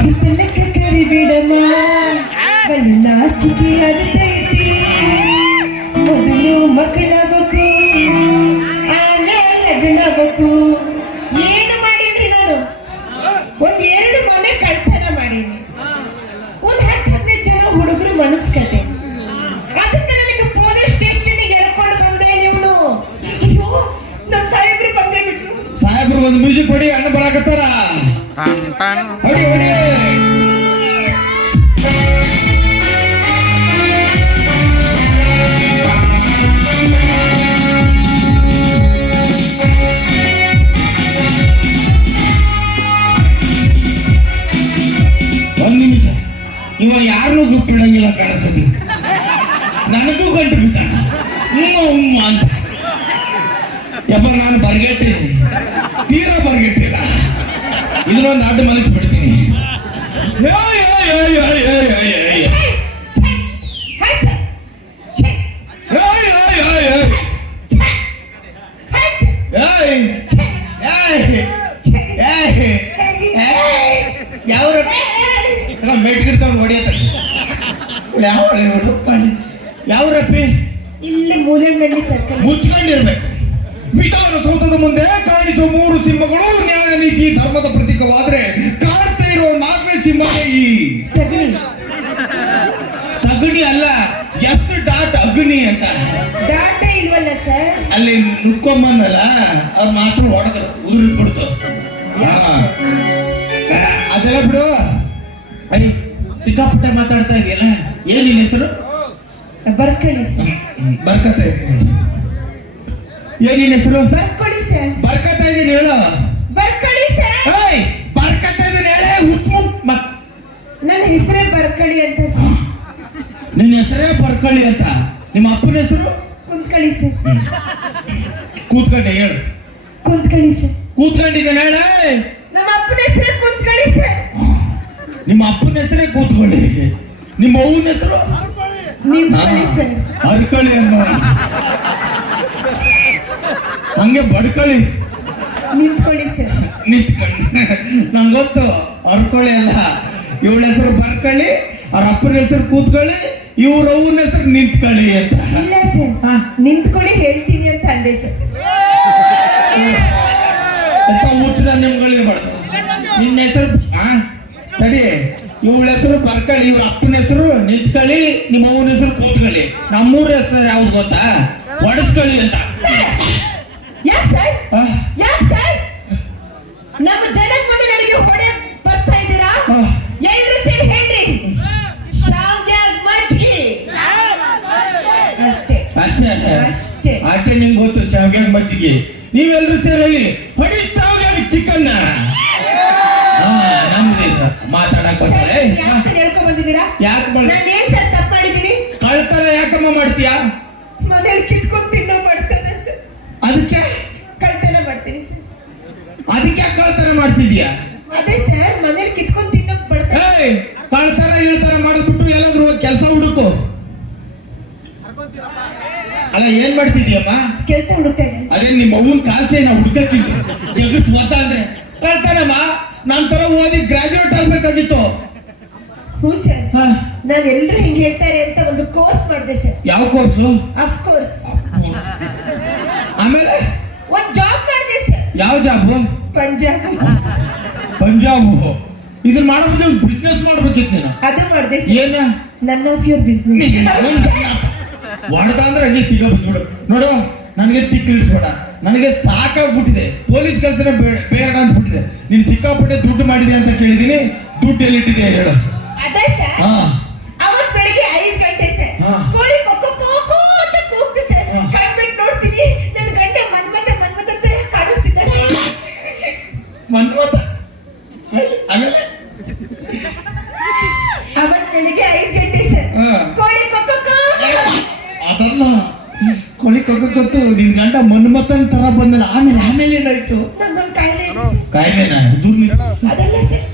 ಹಿತ್ತಲಕ್ಕ ಕರಿಬಿಡಮ್ಮ ನಾಚಿಕೆ ಆಗತೈತಿ ಮೊದಲು ಮಕ್ಕಳಾಗಬೇಕು ಆಮೇಲೆ ಲಗ್ನಾಗಬೇಕು. ಏನು ಮಾಡೀನಿ ನಾನು? ಒಂದ್ 2 ಮನೆ ಕಳ್ತನ ಮಾಡೀನಿ, ಒಂದ್ 10-15 ಜನ ಹುಡುಗರು ಮನಸ್ ಕತೆ. ಅದಕ್ಕೆ ನನಗೆ ಪೊಲೀಸ್ ಸ್ಟೇಷನ್ಗೆ ಎಳ್ಕೊಂಡು ಬಂದೆ ಇವನು. ಅಯ್ಯೋ ನಮ್ ಸಾಹೇಬ್ರು ಬಂದೇ ಬಿಟ್ರು. ಸಾಹೇಬ್ರು ಒಂದು ಮ್ಯೂಸಿಕ್ ಹೊಡಿ, ಅಣ್ಣ ಬರಾಕತ್ತಾರ. ಹೊಡಿ ಹೊಡಿ. ಒಂದ್ ನಿಮಿಷ, ಇವ ಯಾರನ್ನೂ ಗುಪ್ಪಿಡಂಗಿಲ್ಲ ಕಾಣಿಸ್ತದೆ. ನನಗೂ ಗಂಟು ಬಿಟ್ಟಾನ ಉಮ್ಮ ಅಂತ. ಯಪ್ಪ ನಾನು ಬರ್ಗೆಟ್ಟಿನಿ, ತೀರಾ ಬರ್ಗೆಟ್ಟಿಲ್ಲ. ಇದನ್ನೊಂದು ಅಡ್ಡ ಮನಸ್ಸು ಬಿಡ್ತೀನಿ. ಯಾವ ಮೆಟ್ಗಿಡ್ಕೊಂಡು ಹೊಡಿಯತ್ತ ಯಾವ ನೋಡು ಯಾವ್ರಪ್ಪಿ ಇಲ್ಲೇ ಮೂಲೆಗಂಡಿ ಸರ್ಕಲ್ ಮುಚ್ಕೊಂಡಿರ್ಬೇಕು. ವಿಧಾನಸೌಧದ ಮುಂದೆ ಕಾಣಿಸುವ 3 ಸಿಂಹಗಳು ನ್ಯಾಯ ನೀತಿ ಧರ್ಮದ ಪ್ರತೀಕವಾದ್ರೆ ಕಾಣ್ತಾ ಇರೋ 4ನೇ ಸಿಂಹನೇ ಈ ಸಗಣಿ ಅಲ್ಲ, ಅಗ್ನಿ ಅಂತ. ಡಾಟ ಇಲ್ವಲ್ಲ ಸರ್? ಅಲ್ಲಿ ನುಕ್ಕೊಂಬಂದಲ್ಲ ಅವ್ರು ಮಾತ್ರ ಹೊಡೆದ್ರು, ಉದುರಿ ಬಿಡ್ತು. ಅದೆಲ್ಲ ಬಿಡು. ಅಯ್ಯ ಸಿಕ್ಕಾಪಟ್ಟೆ ಮಾತಾಡ್ತಾ ಇದೆಯಲ್ಲ, ಏನ್ ನಿನ್ನ ಹೆಸರು? ಬರ್ಕಳಿ ಸರ್. ಬರ್ಕತಾ ಇದ್ದೀನಿ. ಏನ್ ನಿನ್ನ ಹೆಸರು? ಬರ್ಕೊಳ್ಳಿ ಸರ್. ಬರ್ಕತಾ ಇದ್ದೀನಿ ಹೇಳು. ಬರ್ಕೊಳ್ಳಿ ಸರ್. ಬರ್ಕತಾ ಇದ್ದೀನಿ ಹೇಳೇ. ನನ್ನ ಹೆಸರೇ ಬರ್ಕಳಿ ಅಂತ ಸರ್. ನಿನ್ನ ಹೆಸರೇ ಬರ್ಕಳಿ ಅಂತ. ನಿಮ್ಮ ಅಪ್ಪನ ಹೆಸರು? ಕುಂತ್ಕೊಳ್ಳಿ ಸರ್. ಕೂತ್ಕೊಂಡೆ ಹೇಳು. ಕುಂತ್ಕೊಳ್ಳಿ ಸರ್. ಕೂತ್ಕೊಂಡಿದ್ದೇನೆ ಹೇಳ. ನಮ್ಮ ಅಪ್ಪನ ಹೆಸರೇ ಕುಂತ್ಕೊಳ್ಳಿ ಸರ್. ನಿಮ್ಮ ಅಪ್ಪನ ಹೆಸರೇ ಕೂತ್ಕೊಳ್ಳಿ. ನಿಮ್ಮ ಅವ್ವನ ಹೆಸರು? ನಿಂತ್ಕೊಳ್ಳಿ ಸರ್. ಅರ್ಕಳಿ ಅನ್ನೋ ಹಂಗೆ ಬಡ್ಕೊಳ್ಳಿ. ನಿಂತ್ಕೊಳ್ಳಿ ಸರ್. ನಿಂತ್ಕೊಳ್ಳಿ. ನಂಗೆ ಗೊತ್ತು ಅರ್ಕೊಳ್ಳಿ ಅಲ್ಲ. ಇವಳ ಹೆಸರು ಬರ್ಕೊಳ್ಳಿ, ಅವ್ರ ಅಪ್ಪನ ಹೆಸರು ಕೂತ್ಕೊಳ್ಳಿ, ಇವ್ರ ಅವ್ವನ ಹೆಸರು ನಿಂತ್ಕೊಳ್ಳಿ ಅಂತ. ಇಲ್ಲ ಸರ್, ನಿಂತ್ಕೊಳ್ಳಿ ಹೇಳ್ತೀನಿ ಅಂತ ಅಂದೆ ಸರ್. ಮುಚ್ಚಲ ನಿಮ್ಗಳಿರ್ಬಾರ್ದು. ನಿನ್ನ ಹೆಸರು ತಡಿ. ಇವಳ ಹೆಸರು ಬರ್ಕೊಳ್ಳಿ, ಇವ್ರ ಅಪ್ಪನ ಹೆಸರು ನಿಂತ್ಕೊಳ್ಳಿ, ನಿಮ್ಮ ಅವ್ವನ ಹೆಸರು ಕೂತ್ಕೊಳ್ಳಿ. ನಮ್ಮೂರ ಹೆಸರು ಯಾವ್ದು ಗೊತ್ತಾ? ಒಡಸ್ಕೊಳ್ಳಿ ಅಂತ. ಯಾಕೆ ಸರ್? ಯಾಕೆ ಸರ್? ನಮ್ಮ ಜನದ ಮುಂದೆ ನನಗೆ ಹೊಡೆ ಬರ್ತಾ ಇದ್ದೀರಾ? ಎಲ್ರು ಸೇರಿ ಹೇಳ್ರಿ, ಶಾವ್ಗ್ಯಾಗ ಮಜ್ಜಿಗೆ. ಅಷ್ಟೇ ಅಷ್ಟೇ ಅಷ್ಟೇ ಅಷ್ಟೇ. ನಿಮ್ಗೆ ಗೊತ್ತು ಶಾವ್ಗ್ಯಾಗ ಮಜ್ಜಿಗೆ. ನೀವೆಲ್ರೂ ಸೇರಿ ಹೊಡಿ ಶಾವ್ಗ್ಯಾಗ ಚಿಕನ್. ನಮ್ಗೆ ಮಾತಾಡಕ್ ಬರ್ತಾರೆ. ಹೇಳ್ಕೊಂಡ್ ಬಂದಿದ್ದೀರಾ? ಯಾಕೆ ನಾನು ಏನ್ ಸರ್ ತಪ್ಪು ಮಾಡಿದ್ದೀನಿ? ಕಳ್ತನ ಯಾಕಮ್ಮ ಮಾಡ್ತೀಯಾ? ಮನೇಲಿ ಕಿತ್ಕೊಂಡು ತಿನ್ನೋ ಮಾಡ್ತಾನೆ ಸರ್. ಅದಕ್ಕೆ ಕಳ್ತನ ಮಾಡ್ತೀನಿ ಸರ್. ಅದಕ್ಕೆ ಕಳ್ತನ ಮಾಡ್ತಿದ್ಯಾ? ಅದೇ ಸರ್, ಮನೇಲಿ ಕಿತ್ಕೊಂಡು ತಿನ್ನೋ ಬಡ್ತಾನೆ. ಕಳ್ತನ ಹೇಳ್ತಾರ ಮಾಡಿದ್ಬಿಟ್ಟು ಎಲ್ಲಾದ್ರೂ ಹೋಗಿ ಕೆಲಸ ಹುಡುಕು. ಅಲ್ಲ ಏನ್ ಮಾಡ್ತಿದ್ಯಮ್ಮ? ಕೆಲಸ ಹುಡುಕ್ತಾ ಇದ್ದೀನಿ. ಅದೇ ನಿಮ್ಮ ಅವ್ವನ್ ಕಾಲ್ಚೆ ನಾವು ಹುಡುಕಕ್ಕಿಲ್ಲ. ಜಗತ್ ಓದ್ತ ಅಂದ್ರೆ ಕಳ್ತನಮ್ಮ. ನನ್ ತರ ಓದಿ ಗ್ರಾಜುಯೇಟ್ ಆಗ್ಬೇಕಾಗಿತ್ತು. ಹ್ಞೂ ಸರ್, ನಾನು ಎಲ್ರು ಹಿಂಗ್ ಹೇಳ್ತಾರೆ ಅಂತ ಒಂದು ಕೋರ್ಸ್ ಮಾಡಿದೆ ಸರ್. ಯಾವ ಕೋರ್ಸು? Of course. ಆಮೇಲೆ ಒಂದ್ ಜಾಬ್ ಮಾಡಿದೆ ಸರ್. ಯಾವ ಜಾಬು? ಪಂಜಾಬ್. ಇದನ್ನ ಮಾಡೋದು ಬಿಸ್ನೆಸ್ ಮಾಡ್ಬೇಕಿತ್ತು ನೀನು. ಅದು ಮಾಡಿದೆ ಏನ? None of your business. ಹೊಡೆದ ಅಂದ್ರೆ ಹಂಗೆ ತಿಗೋಬಿಡು. ನೋಡು, ನನಗೆ ತಿಕ್ಕಿಳಿಸ್ಬೇಡ. ನನಗೆ ಸಾಕಾಗ್ಬಿಟ್ಟಿದೆ. ಪೊಲೀಸ್ ಕೆಲಸನೇ ಬೇಡ ಅಂದ್ಬಿಟ್ಟಿದೆ. ನೀನ್ ಸಿಕ್ಕಾಪಟ್ಟೆ ದುಡ್ಡು ಮಾಡಿದೆ ಅಂತ ಕೇಳಿದೀನಿ. ದುಡ್ಡು ಎಲ್ಲಿಟ್ಟಿದೆ ಹೇಳು. ಅದೇ ಸರ್, ಅವತ್ ಬೆಳಿಗ್ಗೆ 5 ಗಂಟೆ ಸರ್, ಕೋಳಿ ಕೊಕ್ಕೋ ಕೋಕೋ ಅಂತ ಕೂಗ್ತು ಸರ್. ಕಣ್ಬಿಟ್ಟು ನೋಡ್ತೀನಿ, ನನ್ನ ಗಂಟೆ ಮನ್ಮತ ಅಂತ ಕಾಣಿಸ್ತಿದ್ದ ಸರ್. ಮನ್ಮತ. ಆಮೇಲೆ ಅವತ್ ಬೆಳಿಗ್ಗೆ 5 ಗಂಟೆ ಸರ್, ಕೋಳಿ ಕೊಕ್ಕೋ. ಅದನ್ನ ಕೋಳಿ ಕೊಕ್ಕೋ ಕೊಟ್ಟು ನಿನ್ ಗಂಡ ಮನ್ಮತನ್ ತರ ಬಂದಲ್ಲ. ಆಮೇಲೆ ಏನಾಯ್ತು? ನಮ್ಮೊಂದು ಕಾಯಿಲೆನಾ? ಅದಲ್ಲ ಸರ್,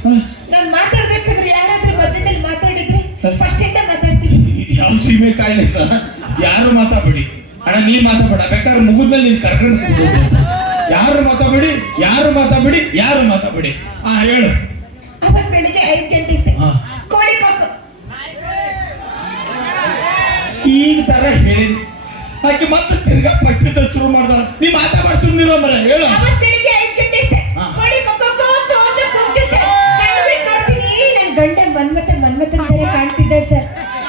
ನಾನು ಮಾತಾಡ್ಬೇಕಾದ್ರೆ ಯಾರಾದ್ರೂ ಮಧ್ಯದಲ್ಲಿ ಮಾತಾಡಿದ್ರೆ ಫಸ್ಟ್ ಇಂದ ಮಾತಾಡ್ತೀನಿ. ಇದು ಯಾವ ಸೀಮೆ ಕಾಯಿಲೆ ಸರ್? ಯಾರು ಮಾತಾಡ್ಬೇಡಿ ಅಣ್ಣ. ನೀ ಮಾತಾಡ್ಬೇಡ. ಬೇಕಾದ್ರೆ ಮುಗಿದ್ಮೇಲೆ ನೀನ್ ಕರ್ಕೊಂಡು ಯಾರು ಮಾತಾಡ್ಬೇಡಿ. ಹೇಳು. ಬೆಳಿಗ್ಗೆ 5 ಗಂಟೆ ಸರ್ ಹಾ. ಕೋಳಿ ಕೊಕ್ಕು ಈ ತರ ಹೇಳಿ ಆಕೆ ಮತ್ತೆ ತಿರ್ಗಾ ಪಟ್ಟಿದ್ದ ಶುರು ಮಾಡ್ದ ನೀ ಮಾತಾಡ್ಸುದಿರೋ ಮರ ಹೇಳು ಅವತ್ ಬೆಳಿಗ್ಗೆ 5 ಗಂಟೆ ಸರ್ ಹಾ. ಕೋಳಿ ಕೊಕ್ಕು ಅಂತ ಕೂಗ್ತು ಸರ್ ಕಣ್ಬಿಟ್ಟು ನೋಡ್ತೀನಿ ನನ್ ಗಂಡ ಮನ್ಮತೆ ತರ ಕಾಣ್ತಿದ್ದೆ ಸರ್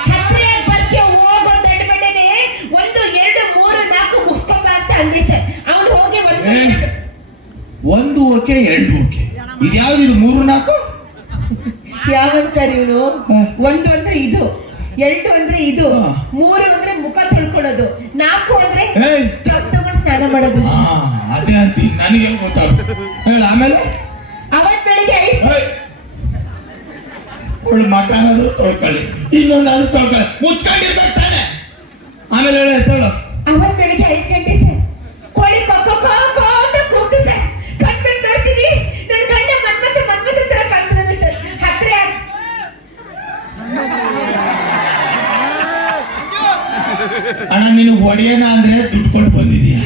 ಹತ್ರ ಬರ್ಕೆ ಹೋಗೋ ದೊಡ್ಡ ಮಂಡನೆ 1 2 3 4 ಮುಗಿಸ್ಕೊಂಬ ಅಂತ ಅಂದೆ ಸರ್ ಅವನು ಹೋಗಿ ಒಂದು ಓಕೆ 2 ಓಕೆ ಇದು ಯಾವ್ದು ಇದು 3 4 ಯಾವನ್ ಸರ್ ಇವನು ಹಾ. 1 ಅಂದ್ರೆ ಇದು 2 ಅಂದ್ರೆ ಇದು ಹಾ. 3 ಅಂದ್ರೆ ಮುಖ ತೊಳ್ಕೊಳ್ಳೋದು 4 ಅಂದ್ರೆ ಏಯ್ ಚಪ್ ತಗೊಂಡು ಸ್ನಾನ ಮಾಡೋದು ಹಾ, ಅದೇ ಅಂತೀನಿ ನನಗೆ ಗೊತ್ತಾಗ ಹೇಳ ಆಮೇಲೆ ಅವತ್ ಬೆಳಿಗ್ಗೆ 5 ಅವಳು ಮಕ್ಕಳಾದ್ರೂ ತೊಳ್ಕೊಳ್ಳಿ ಇನ್ನೊಂದಾದ್ರೂ ತೊಳ್ಕೊಳ್ಳಿ ಮುಚ್ಕೊಂಡಿರ್ಬೇಕು ತಾನೆ ಆಮೇಲೆ ಹೇಳ ಅವತ್ ಬೆಳಿಗ್ಗೆ 5 ಗಂಟೆ ಸರ್ ಕೋಳಿ ಕೊಕ್ಕೋ ಅಂತ ಕೂಗ್ತು ಸರ್ ಕಣ್ಬಿಟ್ಟು ನೋಡ್ತೀನಿ ನನ್ ಗಂಡ ಮನ್ಮತೆ ತರ ಕಾಣ್ತಿದ್ದಾನೆ ಸರ್ ಹತ್ರ ಅಣ್ಣ ನೀನು ಒಡೆಯನ ಅಂದ್ರೆ ದುಡ್ಡು ಕೊಟ್ಟು ಬಂದಿದೀಯ